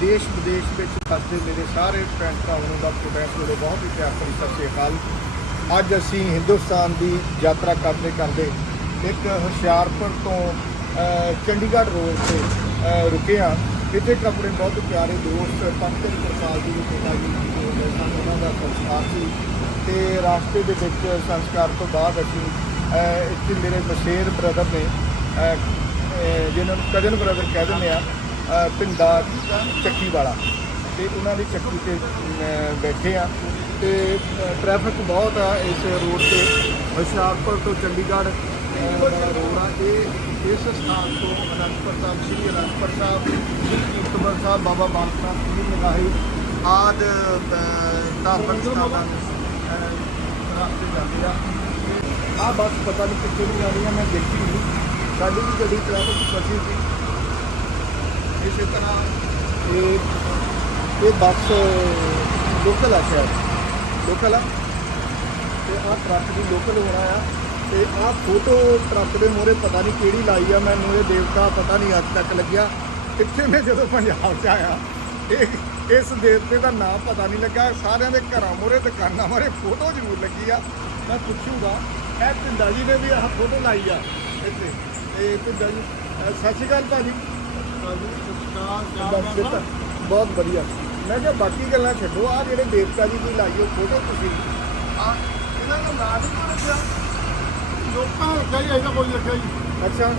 ਦੇਸ਼ ਵਿਦੇਸ਼ ਵਿੱਚ ਫਸਦੇ ਮੇਰੇ ਸਾਰੇ ਭੈਣ ਭਰਾਵਾਂ ਨੂੰ ਦਾ ਪ੍ਰੋਟੈਸਟ ਵੱਲੋਂ ਬਹੁਤ ਹੀ ਪਿਆਰ ਭਰੀ ਸਤਿ ਸ਼੍ਰੀ ਅਕਾਲ। ਅੱਜ ਅਸੀਂ ਹਿੰਦੁਸਤਾਨ ਦੀ ਯਾਤਰਾ ਕਰਦੇ ਕਰਦੇ ਇੱਕ ਹੁਸ਼ਿਆਰਪੁਰ ਤੋਂ ਚੰਡੀਗੜ੍ਹ ਰੋਡ ਤੇ ਰੁਕੇ ਹਾਂ। ਇੱਥੇ ਇੱਕ ਆਪਣੇ ਬਹੁਤ ਪਿਆਰੇ ਦੋਸਤ ਪੰਕਜ ਪ੍ਰਸਾਦ ਜੀ ਦੇ ਪਿਤਾ ਜੀ ਜੋ ਸਨ। ਉਹਨਾਂ ਦਾ ਸੰਸਕਾਰ ਸੀ ਤੇ ਰਾਸਤੇ ਦੇ ਵਿੱਚ ਸੰਸਕਾਰ ਤੋਂ ਬਾਅਦ ਅਸੀਂ ਇੱਥੇ ਮੇਰੇ ਮਸ਼ੇਰ ਬ੍ਰਦਰ ਨੇ ਜਿਹਨਾਂ ਨੂੰ ਕਜ਼ਨ ਬ੍ਰਦਰ ਕਹਿ ਦਿੰਦੇ ਆ ਪਿੰਡਾ ਚੱਕੀ ਵਾਲਾ। ਤੇ ਉਹਨਾਂ ਦੀ ਚੱਕੀ ਤੇ ਬੈਠੇ ਆ। ਤੇ ਟ੍ਰੈਫਿਕ ਬਹੁਤ ਆ ਇਸ ਰੋਡ ਤੇ। ਹੁਸ਼ਿਆਰਪੁਰ ਤੋਂ ਚੰਡੀਗੜ੍ਹ ਅ, ਰੋਡ ਆ। ਇਹ ਇਸ ਸਥਾਨ ਤੋਂ ਅਨੰਦਪੁਰ ਸਾਹਿਬ ਸ੍ਰੀ ਅਨੰਦਪੁਰ ਸਾਹਿਬ ਸ਼੍ਰੀ ਕੀਰਤਪੁਰ ਸਾਹਿਬ ਬਾਬਾ ਬਾਲਕ ਨਾਥ ਜੀ ਨਿਗਾਹੀ ਆਦ ਧਾਰਮਿਕ ਸਥਾਨਾਂ ਨੂੰ ਜਾਂਦੇ ਆ। ਆ ਬੱਸ ਪਤਾ ਨਹੀਂ ਕਿੱਥੇ ਨੂੰ ਜਾਣੀ ਆ ਮੈਂ ਦੇਖੀ ਨਹੀਂ ਸਾਡੀ ਵੀ ਗੱਡੀ ਟ੍ਰੈਫਿਕ ਫਸੀ ਸੀ। ਇਸੇ ਤਰ੍ਹਾਂ ਇਹ ਇਹ ਬੱਸ ਲੋਕਲ ਆ ਸ਼ਾਇਦ। ਲੋਕਲ ਆ। ਤੇ ਆਹ ਟਰੱਕ ਦੀ ਲੋਕਲ ਹੋਣਾ ਆ। ਤੇ ਆਹ ਫੋਟੋ ਟਰੱਕ ਦੇ ਮੂਹਰੇ ਪਤਾ ਨਹੀਂ ਕਿਹੜੀ ਲਾਈ ਆ, ਮੈਨੂੰ ਇਹ ਦੇਵਤਾ ਪਤਾ ਨਹੀਂ ਅੱਜ ਤੱਕ ਲੱਗਿਆ। ਇੱਥੇ ਮੈਂ ਜਦੋਂ ਪੰਜਾਬ 'ਚ ਆਇਆ, ਇਹ, ਇਸ ਦੇਵਤੇ ਦਾ ਨਾਮ ਪਤਾ ਨਹੀਂ ਲੱਗਾ। ਸਾਰਿਆਂ ਦੇ ਘਰਾਂ ਮੂਹਰੇ, ਦੁਕਾਨਾਂ ਮੂਹਰੇ ਫੋਟੋ ਜ਼ਰੂਰ ਲੱਗੀ ਆ। ਮੈਂ ਪੁੱਛੂਗਾ, ਇਹ ਪਿੰਡਾ ਜੀ ਨੇ ਵੀ ਆਹ ਫੋਟੋ ਲਾਈ ਆ ਇੱਥੇ? ਤੇ ਪਿੰਡਾ ਜੀ ਸਤਿ ਸ਼੍ਰੀ ਅਕਾਲ ਭਾਜੀ। ਬਸ ਬਹੁਤ ਵਧੀਆ। ਮੈਂ ਕਿਹਾ ਬਾਕੀ ਗੱਲਾਂ ਛੱਡੋ ਆ ਜਿਹੜੇ ਦੇਵਤਾ ਜੀ ਦੀ ਲਾਈ ਉਹ ਫੋਟੋ ਤੁਸੀਂ। ਆ ਇਹਨਾਂ ਦਾ ਨਾਂ ਨਹੀਂ ਪਤਾ ਲੱਗਿਆ ਲੋਕਾਂ ਨੂੰ ਰੱਖਿਆ ਜੀ ਇਹਦਾ ਕੋਈ ਰੱਖਿਆ ਜੀ। ਅੱਛਾ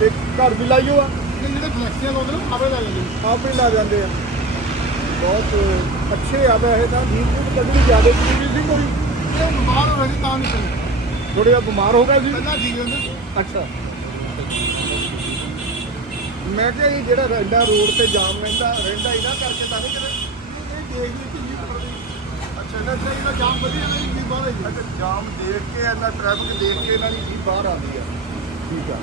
ਤੇ ਘਰ ਵੀ ਲਾਈਓ ਆ? ਜਿਹੜੇ ਫਲੈਕਸੀਆਂ ਲਾਉਂਦੇ ਨੇ ਆਪੇ ਲੈ ਜਾਂਦੇ ਆਪ ਹੀ ਲਾ ਜਾਂਦੇ ਆ। ਬਹੁਤ ਅੱਛੇ ਆ ਵੈਸੇ ਤਾਂ। ਵੀਰ ਨੂੰ ਕੱਢਣੀ ਜ਼ਿਆਦਾ ਜ਼ਰੂਰੀ ਸੀ ਕੋਈ ਇਹ ਬਿਮਾਰ ਹੋ ਰਹੀ ਤਾਂ ਨਹੀਂ ਚਲੇ ਥੋੜੇ ਜਿਹਾ ਬਿਮਾਰ ਹੋ ਗਿਆ ਸੀ? ਪਹਿਲਾਂ ਠੀਕ ਰਹਿੰਦੇ ਅੱਛਾ। ਮੈਂ ਕਿਹਾ ਜੀ ਜਿਹੜਾ ਰਹਿੰਦਾ ਰੋਡ ਤੇ ਜਾਮ ਰਹਿੰਦਾ ਰਹਿੰਦਾ ਇਹਨਾਂ ਕਰਕੇ ਤਾਂ ਨਹੀਂ ਕਿਤੇ ਇਹ ਦੇਖ ਲਈ ਕਿ ਜੀ ਪਕੜ ਲਈ ਅੱਛਾ ਇਹਨਾਂ ਦਾ ਜਾਮ ਵਧੀਆ ਨਹੀਂ ਜੀ ਬਾਹਰ ਅੱਛਾ ਜਾਮ ਦੇਖ ਕੇ ਇਹਨਾਂ ਟ੍ਰੈਫਿਕ ਦੇਖ ਕੇ ਇਹਨਾਂ ਦੀ ਜੀਭ ਬਾਹਰ ਆਉਂਦੀ ਆ। ਠੀਕ ਆ।